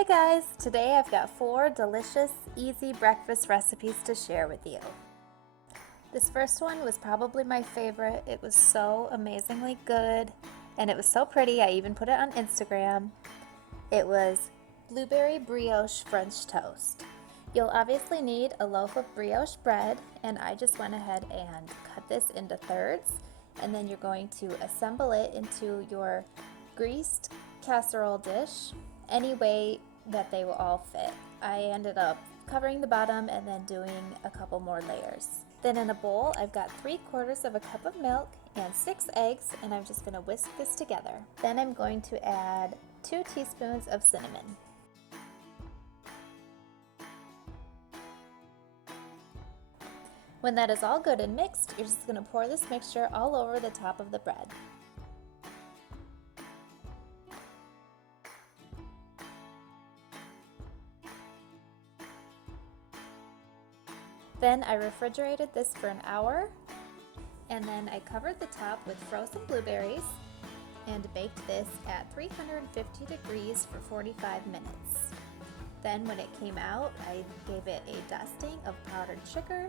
Hey guys, today I've got 4 delicious, easy breakfast recipes to share with you. This first one was probably my favorite. It was so amazingly good and it was so pretty. I even put it on Instagram. It was blueberry brioche French toast. You'll obviously need a loaf of brioche bread, and I just went ahead and cut this into thirds, and then you're going to assemble it into your greased casserole dish any way that they will all fit. I ended up covering the bottom and then doing a couple more layers. Then in a bowl, I've got 3/4 of a cup of milk and 6 eggs, and I'm just going to whisk this together. Then I'm going to add 2 teaspoons of cinnamon. When that is all good and mixed, you're just going to pour this mixture all over the top of the bread. Then I refrigerated this for an hour, and then I covered the top with frozen blueberries and baked this at 350 degrees for 45 minutes. Then when it came out, I gave it a dusting of powdered sugar,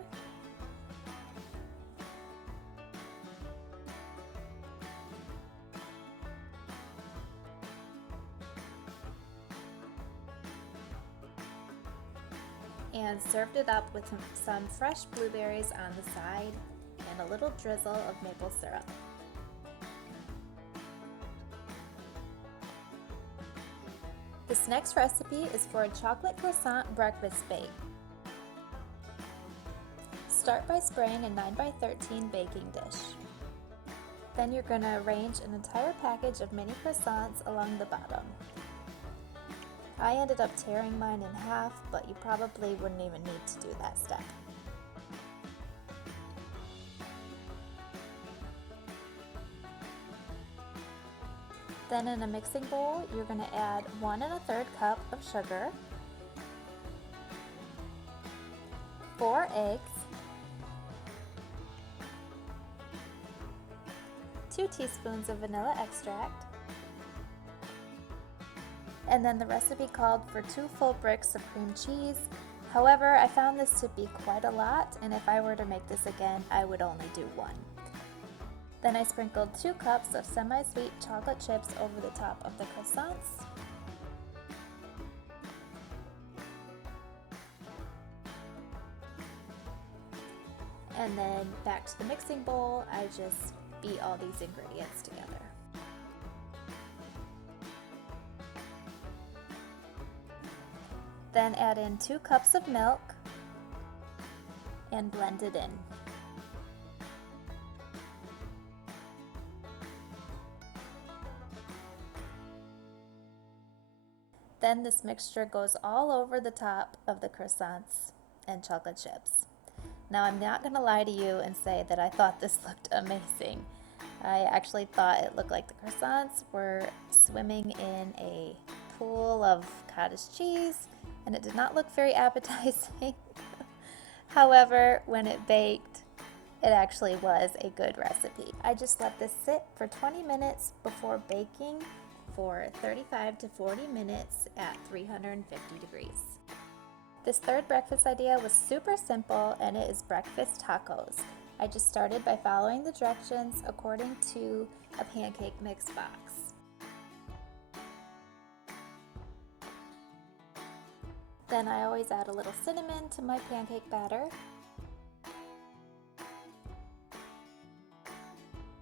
and served it up with some fresh blueberries on the side and a little drizzle of maple syrup. This next recipe is for a chocolate croissant breakfast bake. Start by spraying a 9x13 baking dish. Then you're going to arrange an entire package of mini croissants along the bottom. I ended up tearing mine in half, but you probably wouldn't even need to do that step. Then in a mixing bowl, you're going to add 1 1/3 cup of sugar, 4 eggs, 2 teaspoons of vanilla extract, and then the recipe called for 2 full bricks of cream cheese. However, I found this to be quite a lot, and if I were to make this again, I would only do 1. Then I sprinkled 2 cups of semi-sweet chocolate chips over the top of the croissants. And then back to the mixing bowl, I just beat all these ingredients together. Then add in 2 cups of milk and blend it in. Then this mixture goes all over the top of the croissants and chocolate chips. Now I'm not going to lie to you and say that I thought this looked amazing. I actually thought it looked like the croissants were swimming in a pool of cottage cheese, and it did not look very appetizing. However, when it baked, it actually was a good recipe. I just let this sit for 20 minutes before baking for 35 to 40 minutes at 350 degrees. This third breakfast idea was super simple, and it is breakfast tacos. I just started by following the directions according to a pancake mix box. Then I always add a little cinnamon to my pancake batter.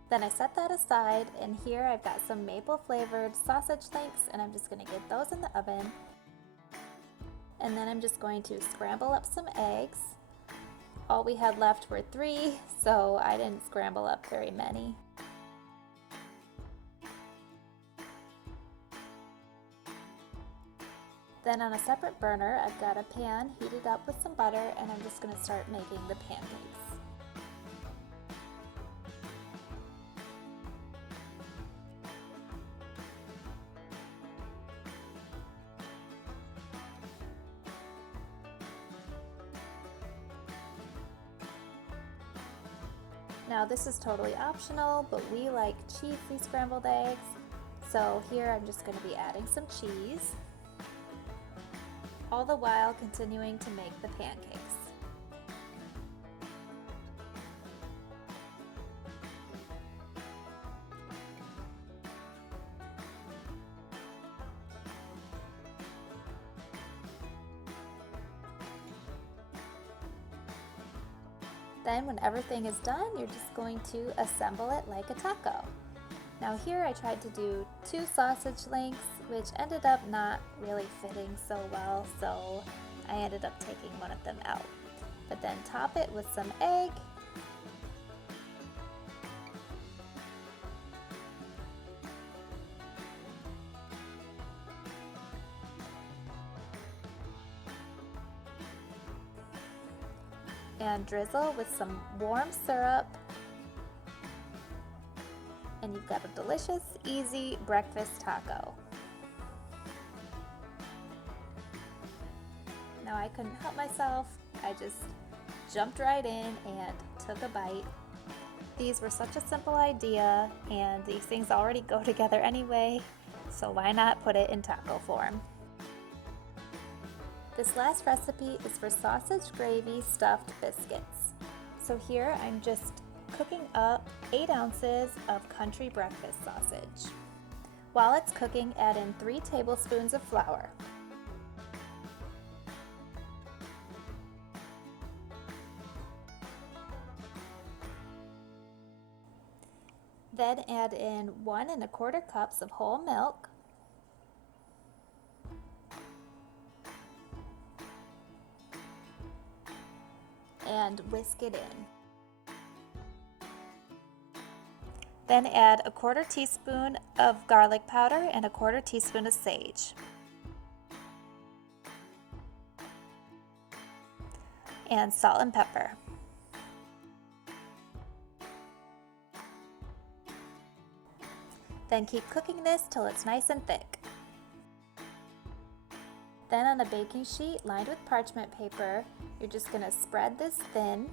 Then I set that aside, and here I've got some maple flavored sausage links, and I'm just going to get those in the oven. And then I'm just going to scramble up some eggs. All we had left were 3, so I didn't scramble up very many. Then on a separate burner, I've got a pan heated up with some butter, and I'm just going to start making the pancakes. Now this is totally optional, but we like cheesy scrambled eggs, so here I'm just going to be adding some cheese. all the while continuing to make the pancakes. Then when everything is done, you're just going to assemble it like a taco. Now here I tried to do 2 sausage links, which ended up not really fitting so well, so I ended up taking one of them out. But then top it with some egg, and drizzle with some warm syrup, and you've got a delicious, easy breakfast taco. Now I couldn't help myself, I just jumped right in and took a bite. These were such a simple idea, and these things already go together anyway, so why not put it in taco form? This last recipe is for sausage gravy stuffed biscuits. So here I'm just cooking up 8 ounces of country breakfast sausage. While it's cooking, add in 3 tablespoons of flour. Then add in 1 1/4 cups of whole milk, and whisk it in. Then add a 1/4 teaspoon of garlic powder and a 1/4 teaspoon of sage. And salt and pepper. Then keep cooking this till it's nice and thick. Then on a baking sheet lined with parchment paper, you're just going to spread this thin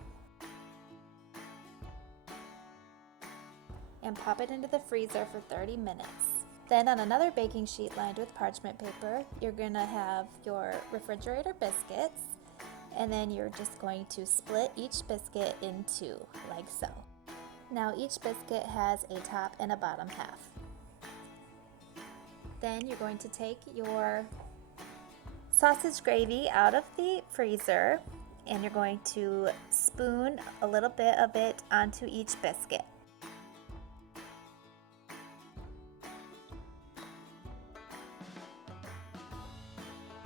and pop it into the freezer for 30 minutes. Then on another baking sheet lined with parchment paper, you're going to have your refrigerator biscuits, and then you're just going to split each biscuit in 2, like so. Now each biscuit has a top and a bottom half. Then you're going to take your sausage gravy out of the freezer, and you're going to spoon a little bit of it onto each biscuit.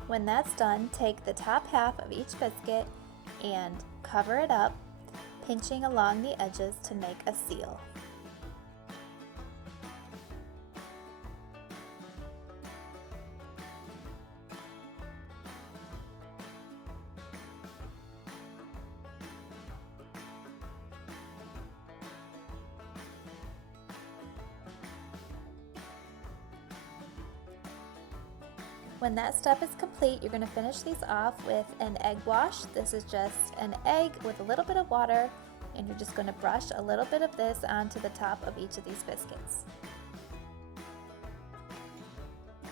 When that's done, take the top half of each biscuit and cover it up, pinching along the edges to make a seal. When that step is complete, you're going to finish these off with an egg wash. This is just an egg with a little bit of water, and you're just going to brush a little bit of this onto the top of each of these biscuits.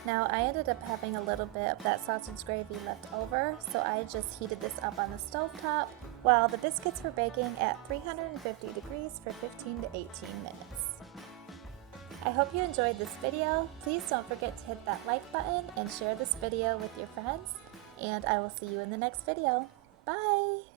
Now I ended up having a little bit of that sausage gravy left over, so I just heated this up on the stovetop while the biscuits were baking at 350 degrees for 15 to 18 minutes. I hope you enjoyed this video. Please don't forget to hit that like button and share this video with your friends, and I will see you in the next video. Bye!